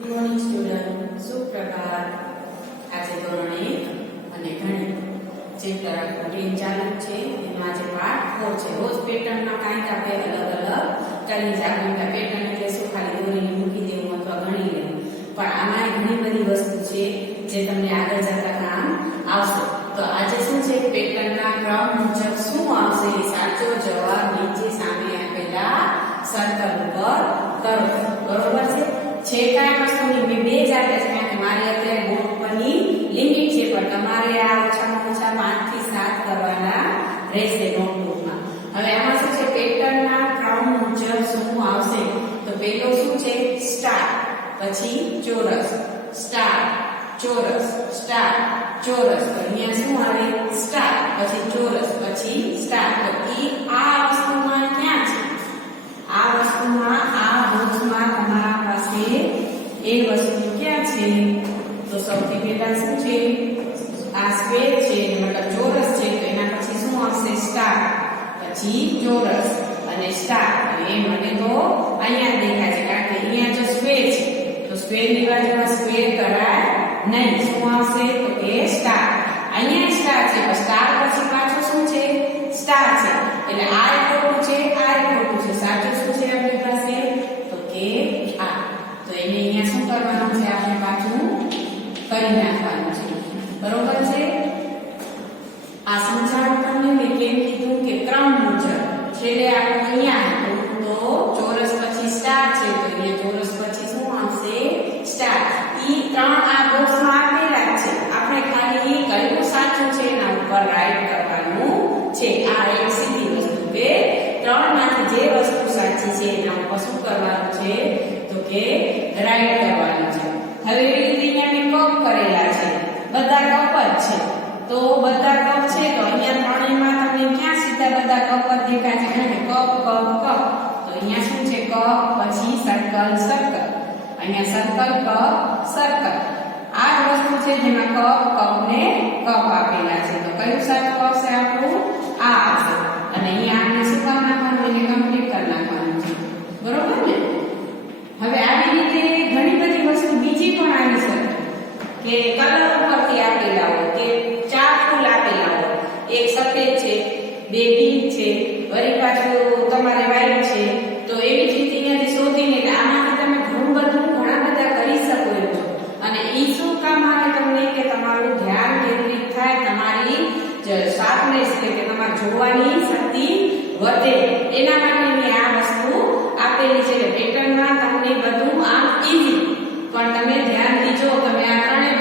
Good morning student, સુપ્રભાત. આજે ધોરણ 1 અને ગણિત ચેપ્ટર રૂટીન ચાલુ છે. એમાં આજે પાઠ 4 છે. રોજ પેટર્નમાં કાંઈક આપણે અલગ કરી આપણે પેટર્ન એટલે શું, ખાલી દોરીને મૂકી દેવું અથવા ગણી લેવું, પણ આમાં ઘણી બધી વસ્તુ છે જે તમને આગળ જતા કામ આવશે. તો આજે શું છે, પેટર્નના ક્રમ મુજબ શું આવશે એ સાચો જવાબ નીચે સામે આપેલા સર્કલ ઉપર કરો. બરોબર છે કાંઈ વસ્તુની મેં બે જ આપ્યા છે, કારણ કે મારી અત્યારે બોર્ડ પરની લિમિટ છે, પણ તમારે આ ઓછામાં ઓછા 5 થી 7 કરવાના રહેશે નોટબુકમાં. હવે આમાં શું છે, પેટર્નના ક્રમ મુજબ શું આવશે, તો પહેલો શું છે, સ્ટાર, પછી ચોરસ, સ્ટાર, ચોરસ, સ્ટાર, ચોરસ. તો અહીંયા શું આવે, સ્ટાર, પછી ચોરસ, પછી સ્ટાર. તો આ વસ્તુમાં ક્યાં છે, આ વસ્તુમાં આ બોક્સમાં તમારા પાસે એ વસ્તુ ક્યાં છે, તો સૌથી પહેલા શું છે, આ સ્ક્વેર છે મતલબ ચોરસ છે, તો એના પછી શું આવશે, સ્ટાર, પછી ચોરસ અને સ્ટાર. એ મને તો અહીંયા દેખાય છે, કારણ કે અહીંયા જો સ્ક્વેર છે તો સ્ક્વેરની બાજુમાં સ્ક્વેર કરાય નહીં. શું આવશે, તો એ સ્ટાર. અહીંયા સ્ટાર છે, પણ સ્ટાર પછી પાછું શું છે, સ્ટાર છે, એટલે આ એક ખોટું છે, આ એક ખોટું છે. સાચું શું છે આપણી પાસે, તો કે આ. તો એને અહીંયા શું કરવાનું છે, આપણે પાછું કરી નાખવાનું છે. બરોબર છે. આ સમજાવટ તમને મેં કેમ કીધું કે ક્રમ મુજબ. છેલ્લે આપણે અહીંયા હતું તો ચોરસ પછી સ્ટાર છે, તો અહીંયા ચોરસ પછી શું આવશે, સ્ટાર. ઈ ત્રણ આ બોક્સમાં આપેલા છે, આપણે ખાલી કયું સાચું છે એના ઉપર રાઈટ કરવાનું છે. આ એક સીધી વસ્તુ કે ત્રણમાંથી જે વસ્તુ સાચી છે એના ઉપર શું કરવાનું છે, તો કે રાઈટ કરવાનું છે. હવે એ રીતે અહીંયા મેં કપ કરેલા છે, બધા કપ જ છે, તો બધા કપ છે, તો અહીંયા ત્રણેયમાં તમને ક્યાં સીધા બધા કપ જ દેખાય છે, કપ કપ કપ. તો અહીંયા શું છે, કપ પછી સર્કલ સર્કલ, અહીંયા સર્કલ કપ સર્કલ. આ જ વસ્તુ છે જેમાં કપ કપ ને કપ આપેલા છે, તો કયું સાચું આવશે, આપણું આ આવશે. અને અહીંયા આપણે શું કામ નાખવાનું, એને કમ્પ્લીટ કરી નાખવાનું છે. બરોબર ને. હવે આવી રીતે ઘણી બધી વસ્તુ બીજી પણ આવી શકે કે કલર ઉપરથી આપેલા હોય, કે 4 ફૂલ આપેલા હોય, એક સફેદ છે, 2 પિંક છે, વળી પાછું તમારે વ્હાઈટ છે. તો એવી જ રીતે અહીંયાથી શોધીને આમાંથી તમે ઘણા બધા કરી શકો એમ છો. અને એ શું કામ આવે તમને, કે તમારું ધ્યાન કેન્દ્રિત થાય, તમારી શાર્પનેસ એટલે કે તમારી જોવાની શક્તિ વધે, એના માટેની આ વસ્તુ આપેલી છે. પેટર્નમાં તમને બધું આમ ઈઝી, પણ તમે ધ્યાન દીજો, તમે આ ત્રણેય